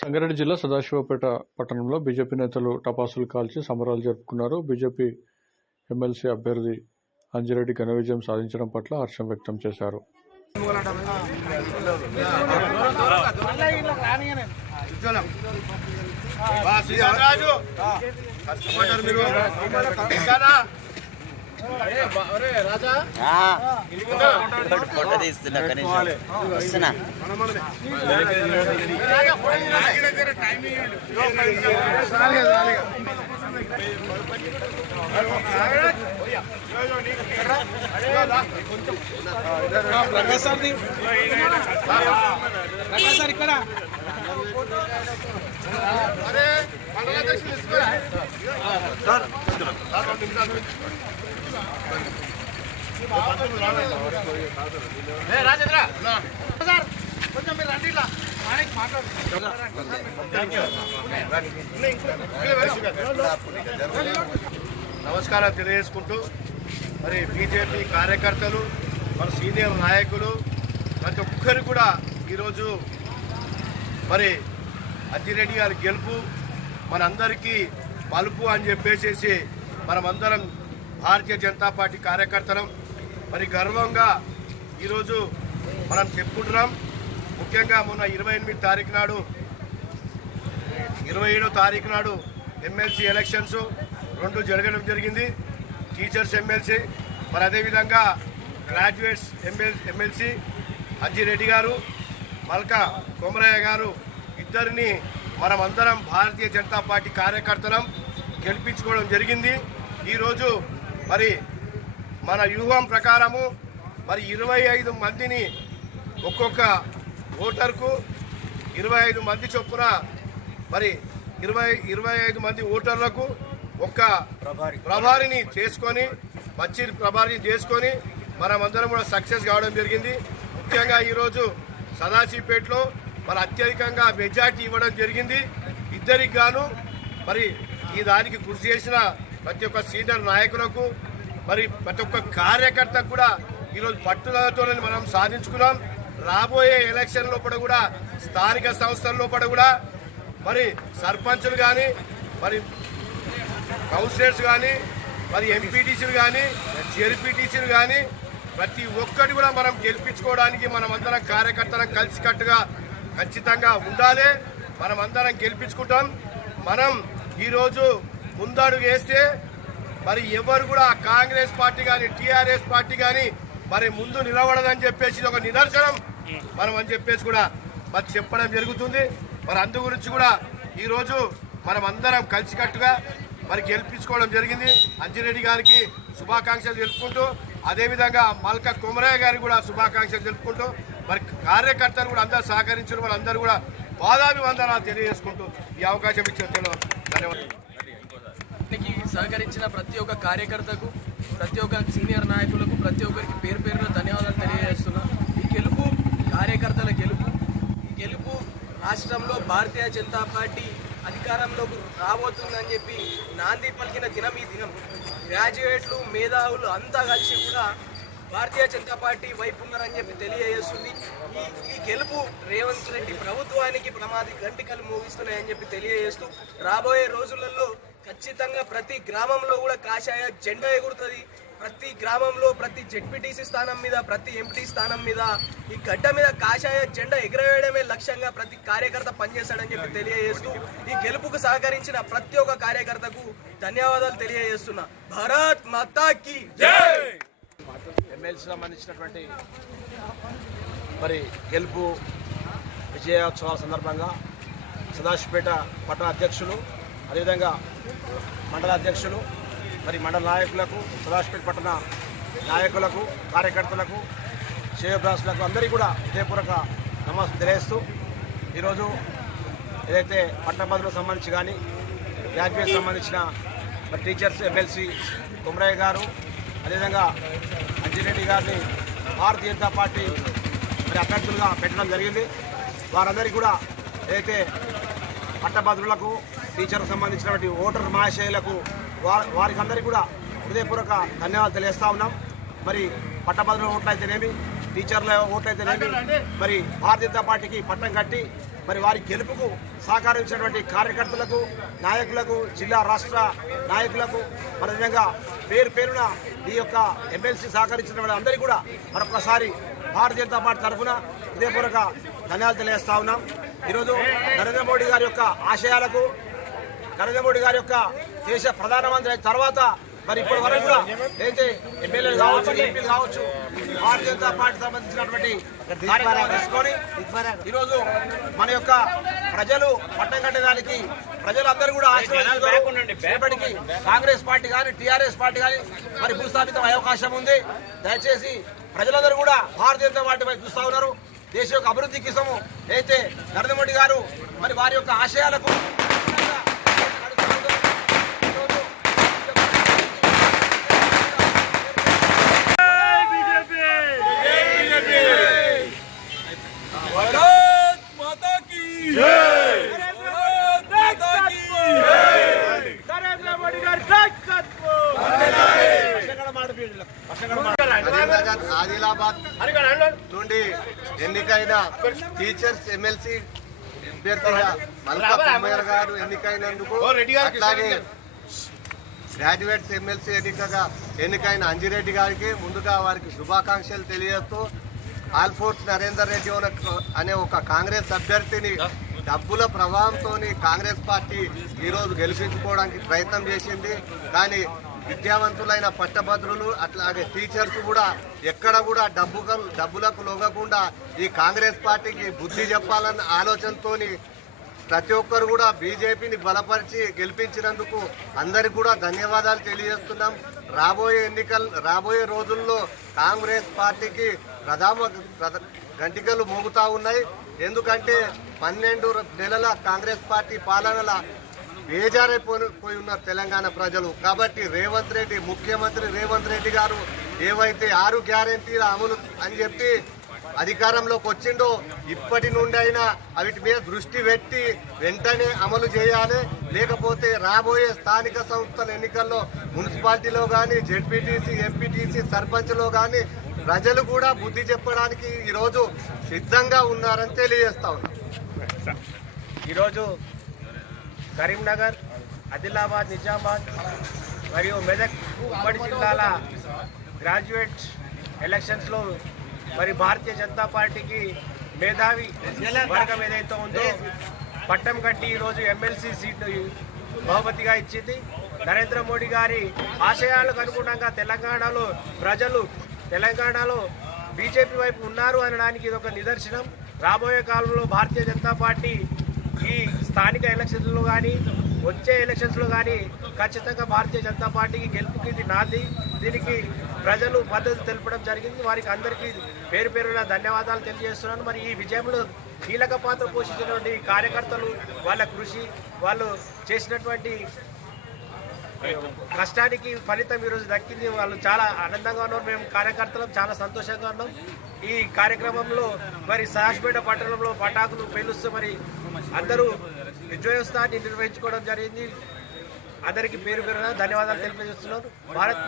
సంగారెడ్డి జిల్లా సదాశివపేట పట్టణంలో బీజేపీ నేతలు టపాసులు కాల్చి సంబరాలు జరుపుకున్నారు. బీజేపీ ఎమ్మెల్సీ అభ్యర్థి అంజిరెడ్డి ఘన విజయం సాధించడం పట్ల హర్షం వ్యక్తం చేశారు. రాజు? ఫోటో తీస్తున్నా కనీసం వస్తున్నా అరే మండల తీసుకోరా. సార్, నిమిషాలు. రాజేంద్ర. సార్ కొంచెం మీరు రండి ఇలా ఆయనకి మాట్లాడు. నమస్కారం తెలియజేసుకుంటూ మరి బీజేపీ కార్యకర్తలు మన సీనియర్ నాయకులు ప్రతి ఒక్కరు కూడా ఈరోజు మరి అజ్జిరెడ్డి గారి గెలుపు మనందరికీ మలుపు అని చెప్పేసేసి మనమందరం భారతీయ జనతా పార్టీ కార్యకర్తలం. మరి గర్వంగా ఈరోజు మనం చెప్పుకుంటున్నాం. ముఖ్యంగా మొన్న ఇరవై ఎనిమిది తారీఖు నాడు ఇరవై ఏడో తారీఖు నాడు ఎమ్మెల్సీ ఎలక్షన్స్ రెండు జరగడం జరిగింది. టీచర్స్ ఎమ్మెల్సీ మరి అదేవిధంగా గ్రాడ్యుయేట్స్ ఎమ్మెల్ ఎమ్మెల్సీ అజ్జిరెడ్డి గారు మల్కా కొమరయ్య గారు ఇద్దరిని మనమందరం భారతీయ జనతా పార్టీ కార్యకర్తలం గెలిపించుకోవడం జరిగింది. ఈరోజు మరి మన వ్యూహం ప్రకారము మరి ఇరవై ఐదు మందిని ఒక్కొక్క ఓటర్కు ఇరవై ఐదు మంది చొప్పున మరి ఇరవై ఇరవై ఐదు మంది ఓటర్లకు ఒక్క ప్రభారిని చేసుకొని వచ్చి ప్రభారిని చేసుకొని మనమందరం కూడా సక్సెస్ కావడం జరిగింది. ముఖ్యంగా ఈరోజు సదాశివపేటలో మరి అత్యధికంగా మెజార్టీ ఇవ్వడం జరిగింది. ఇద్దరికి గాను మరి ఈ దానికి కృషి చేసిన ప్రతి ఒక్క సీనియర్ నాయకులకు మరి ప్రతి ఒక్క కార్యకర్త కూడా ఈరోజు పట్టుదలతో మనం సాధించుకున్నాం. రాబోయే ఎలక్షన్ లోపల కూడా స్థానిక సంస్థల లోపల కూడా మరి సర్పంచులు కానీ మరి కౌన్సిలర్స్ కానీ మరి ఎంపీటీసీలు కానీ జెడ్పీటీసీలు కానీ ప్రతి ఒక్కటి కూడా మనం గెలిపించుకోవడానికి మనం అందరం కార్యకర్తలం కలిసికట్టుగా ఖచ్చితంగా ఉండాలి. మనం అందరం గెలిపించుకుంటాం. మనం ఈరోజు ముందడుగు వేస్తే మరి ఎవరు కూడా కాంగ్రెస్ పార్టీ కానీ టీఆర్ఎస్ పార్టీ కానీ మరి ముందు నిలబడదని చెప్పేసి ఇది ఒక నిదర్శనం. మనం అని చెప్పేసి కూడా మరి చెప్పడం జరుగుతుంది. మరి అందు గురించి కూడా ఈరోజు మనం అందరం కలిసికట్టుగా మరి గెలిపించుకోవడం జరిగింది. అంజిరెడ్డి గారికి శుభాకాంక్షలు తెలుపుకుంటూ అదేవిధంగా మల్క కుమరయ్య గారికి కూడా శుభాకాంక్షలు తెలుపుకుంటూ మరి కార్యకర్తలు కూడా అందరూ సహకరించిన వాళ్ళందరూ కూడా పాదాభివందనాలు తెలియజేసుకుంటూ ఈ అవకాశం ఇచ్చిన ధన్యవాదాలు. దీనికి సహకరించిన ప్రతి ఒక్క కార్యకర్తకు ప్రతి ఒక్క సీనియర్ నాయకులకు ప్రతి ఒక్కరికి పేరు పేరున ధన్యవాదాలు తెలియజేస్తున్నా. ఈ గెలుపు కార్యకర్తల గెలుపు ఈ గెలుపు రాష్ట్రంలో భారతీయ జనతా పార్టీ అధికారంలోకి రాబోతుందని చెప్పి నాంది పలికిన దినం ఈ దినం. గ్రాడ్యుయేట్లు మేధావులు అంతా కలిసి కూడా భారతీయ జనతా పార్టీ వైపు ఉన్నారని చెప్పి తెలియజేస్తుంది. ఈ గెలుపు రేవంత్ రెడ్డి ప్రభుత్వానికి ప్రమాది గంటికలు మోగిస్తున్నాయని చెప్పి తెలియజేస్తూ రాబోయే రోజులలో ఖచ్చితంగా ప్రతి గ్రామంలో కూడా కాషాయ జెండా ఎగురుతుంది. ప్రతి గ్రామంలో ప్రతి జెడ్పీటీసీ స్థానం మీద ప్రతి ఎంపీ స్థానం మీద ఈ గడ్డ మీద కాషాయ జెండా ఎగరవేయడమే లక్ష్యంగా ప్రతి కార్యకర్త పనిచేస్తాడని చెప్పి తెలియజేస్తూ ఈ గెలుపుకు సహకరించిన ప్రతి ఒక్క కార్యకర్తకు ధన్యవాదాలు తెలియజేస్తున్నా. భారత్ మాతాకి ఎమ్మెల్సీ సంబంధించినటువంటి మరి గెలుపు విజయోత్సవాల సందర్భంగా సదాశివపేట పట్టణ అధ్యక్షులు అదేవిధంగా మండల అధ్యక్షులు మరి మండల నాయకులకు సదాశివపేట పట్టణ నాయకులకు కార్యకర్తలకు శివభ్రాసులకు అందరికీ కూడా హృదయపూర్వక నమస్తే తెలియజేస్తూ ఈరోజు ఏదైతే పట్టభద్రులకు సంబంధించి కానీ గ్రాడ్యుయేట్ సంబంధించిన మరి టీచర్స్ ఎమ్మెల్సీ కుమరయ్య గారు అదేవిధంగా అంజిరెడ్డి గారిని భారతీయ జనతా పార్టీ మరి అభ్యర్థులుగా పెట్టడం జరిగింది. వారందరికీ కూడా అయితే పట్టభద్రులకు టీచర్లకు సంబంధించినటువంటి ఓటర్ మహాశయులకు వారి వారికి అందరికీ కూడా హృదయపూర్వక ధన్యవాదాలు తెలియజేస్తా ఉన్నాం. మరి పట్టభద్రుల ఓట్లయితేనేమి టీచర్ల ఓట్లయితేనేమి మరి భారతీయ జనతా పార్టీకి పట్టం కట్టి మరి వారి గెలుపుకు సహకరించినటువంటి కార్యకర్తలకు నాయకులకు జిల్లా రాష్ట్ర నాయకులకు మన విధంగా పేరు పేరున ఈ యొక్క ఎమ్మెల్సీ సహకరించిన వాళ్ళందరికీ కూడా మరొకసారి భారతీయ జనతా పార్టీ తరఫున హృదయపూర్వక ధన్యవాదాలు తెలియజేస్తా ఉన్నాం. ఈరోజు నరేంద్ర మోడీ గారి యొక్క ఆశయాలకు నరేంద్ర మోడీ గారి యొక్క దేశ ప్రధానమంత్రి అయిన తర్వాత మరి ఇప్పటి వరకు కూడా అయితే ఎమ్మెల్యేలు కావచ్చు ఎంపీలు కావచ్చు భారతీయ జనతా పార్టీ సంబంధించినటువంటి కార్యక్రమాలు తీసుకొని ఈరోజు మన యొక్క ప్రజలు పట్టం కట్టడానికి ప్రజలందరూ కూడా ఆశీర్వదిస్తున్నారు కాంగ్రెస్ పార్టీ కానీ టీఆర్ఎస్ పార్టీ కానీ మరి భూస్థాపితం అయ్యే అవకాశం ఉంది. దయచేసి ప్రజలందరూ కూడా భారతీయ జనతా పార్టీ వైపు చూస్తా ఉన్నారు. దేశ యొక్క అభివృద్ధి కోసము అయితే నరేంద్ర మోడీ గారు మరి వారి యొక్క ఆశయాలకు ఎన్నికైన టీచర్స్ ఎమ్మెల్సీ అభ్యర్థిగా మల్కా కుమ్మయ్య గారు ఎన్నికైనందుకు అట్లాగే గ్రాడ్యుయేట్స్ ఎమ్మెల్సీ ఎన్నికగా ఎన్నికైన అంజిరెడ్డి గారికి ముందుగా వారికి శుభాకాంక్షలు తెలియజేస్తూ ఆల్ఫోర్స్ నరేందర్ రెడ్డి అనే- అనే ఒక కాంగ్రెస్ అభ్యర్థిని డబ్బుల ప్రభావంతో కాంగ్రెస్ పార్టీ ఈరోజు గెలిపించుకోవడానికి ప్రయత్నం చేసింది. కానీ విద్యావంతులైన పట్టభద్రులు అట్లాగే టీచర్స్ కూడా ఎక్కడ కూడా డబ్బు డబ్బులకు లొగకుండా ఈ కాంగ్రెస్ పార్టీకి బుద్ధి చెప్పాలన్న ఆలోచనతోని ప్రతి ఒక్కరు కూడా బీజేపీని బలపరిచి గెలిపించినందుకు అందరికి కూడా ధన్యవాదాలు తెలియజేస్తున్నాం. రాబోయే ఎన్నికలు రాబోయే రోజుల్లో కాంగ్రెస్ పార్టీకి ప్రధాన గంటికలు మోగుతా ఉన్నాయి. ఎందుకంటే పన్నెండు నెలల కాంగ్రెస్ పార్టీ పాలనల బేజారైపోయి పోయి ఉన్నారు తెలంగాణ ప్రజలు. కాబట్టి రేవంత్ రెడ్డి ముఖ్యమంత్రి రేవంత్ రెడ్డి గారు ఏవైతే ఆరు గ్యారంటీల అమలు అని చెప్పి అధికారంలోకి వచ్చిండో ఇప్పటి నుండి అయినా వీటి మీద దృష్టి పెట్టి వెంటనే అమలు చేయాలి. లేకపోతే రాబోయే స్థానిక సంస్థల ఎన్నికల్లో మున్సిపాలిటీలో కానీ జెడ్పీటీసీ ఎంపీటీసీ సర్పంచ్లో కానీ ప్రజలు కూడా బుద్ధి చెప్పడానికి ఈరోజు సిద్ధంగా ఉన్నారని తెలియజేస్తా ఉన్నాం. ఈరోజు కరీంనగర్ ఆదిలాబాద్ నిజామాబాద్ మరియు మెదక్ ఉమ్మడి జిల్లాల గ్రాడ్యుయేట్ ఎలక్షన్స్లో మరి భారతీయ జనతా పార్టీకి మేధావి వర్గం ఏదైతే ఉందో పట్టం కట్టి ఈరోజు ఎమ్మెల్సీ సీటు బహుమతిగా ఇచ్చింది. నరేంద్ర మోడీ గారి ఆశయాలకు అనుగుణంగా తెలంగాణలో ప్రజలు తెలంగాణలో బీజేపీ వైపు ఉన్నారు అనడానికి ఇది ఒక నిదర్శనం. రాబోయే కాలంలో భారతీయ జనతా పార్టీ ఈ స్థానిక ఎలక్షన్స్లో కానీ వచ్చే ఎలక్షన్స్లో కానీ ఖచ్చితంగా భారతీయ జనతా పార్టీకి గెలుపుకి ఇది నాది. దీనికి ప్రజలు మద్దతు తెలపడం జరిగింది. వారికి అందరికీ పేరు పేరున ధన్యవాదాలు తెలియజేస్తున్నాను. మరి ఈ విజయంలో కీలక పాత్ర పోషించినటువంటి కార్యకర్తలు వాళ్ళ కృషి వాళ్ళు చేసినటువంటి కష్టానికి ఫలితం ఈరోజు దక్కింది. వాళ్ళు చాలా ఆనందంగా ఉన్నారు. మేము కార్యకర్తలం చాలా సంతోషంగా ఉన్నాం. ఈ కార్యక్రమంలో మరి సహాజ్పేట పట్టణంలో పటాకులు పేలుస్తూ మరి అందరూ విజయోత్సవాన్ని నిర్వహించుకోవడం జరిగింది. అందరికీ పేరు పేరున ధన్యవాదాలు తెలియజేస్తున్నారు భారత్